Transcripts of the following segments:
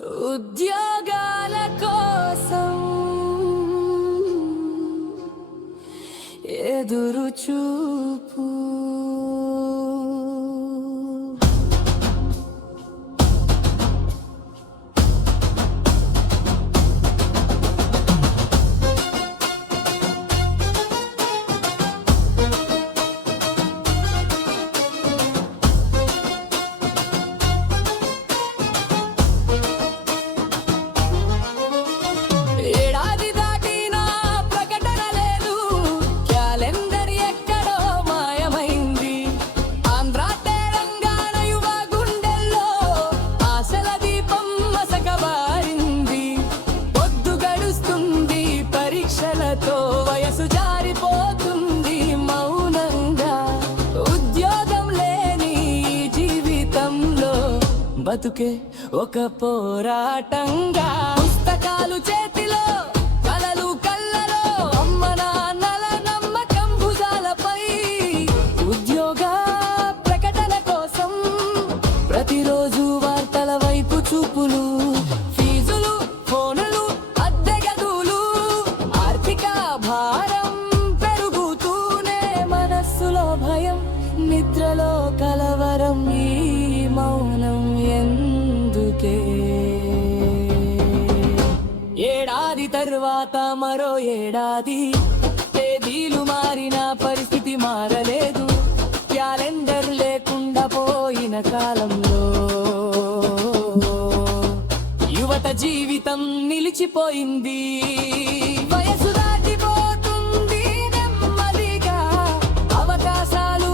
ఉద్యోగాల కోసం ఎదురు చూపు వయసు జారిపోతుంది మౌనంగా ఉద్యోగం లేని జీవితంలో బతుకే ఒక పోరాటంగా పుస్తకాలు చేతిలో కలలు కళ్ళలో అమ్మ నాన్నల నమ్మకం భుజాలపై ఉద్యోగ ప్రకటన కోసం ప్రతిరోజు వార్తల వైపు చూపులు నిద్రలో కలవరం ఈ మౌనం ఎందుకే ఏడాది తరువాత మరో ఏడాది తేదీలు మారిన పరిస్థితి మారలేదు క్యాలెండర్ లేకుండా పోయిన కాలంలో యువత జీవితం నిలిచిపోయింది వయసు దాటిపోతుంది నెమ్మదిగా అవకాశాలు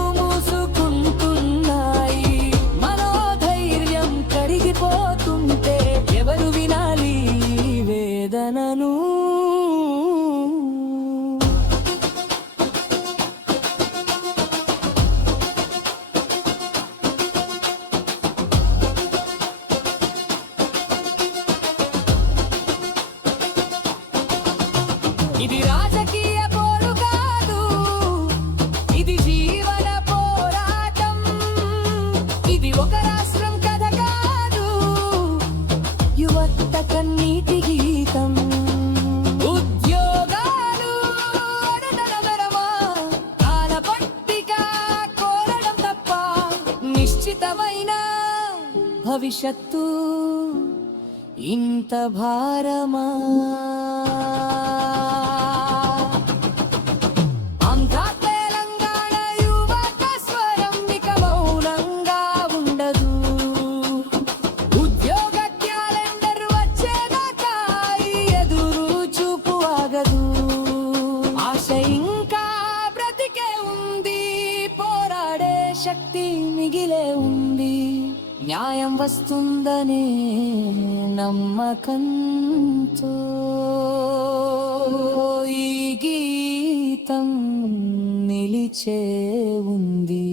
పోతుంటే ఎవరు వినాలి వేదనను ఇది రాజకీయ పోరు కాదు ఇది జీవన పోరాటం ఇది ఒక రాష్ట్రం కథ కాదు యువత కన్నీటి గీతం ఉద్యోగాలు అడగడమా కాల పట్టిక కోరడం తప్ప నిశ్చితమైన భవిష్యత్తు ఇంత భారమా శక్తి మిగిలే ఉంది న్యాయం వస్తుందనే నమ్మకంతో ఈ గీతం నిలిచే ఉంది.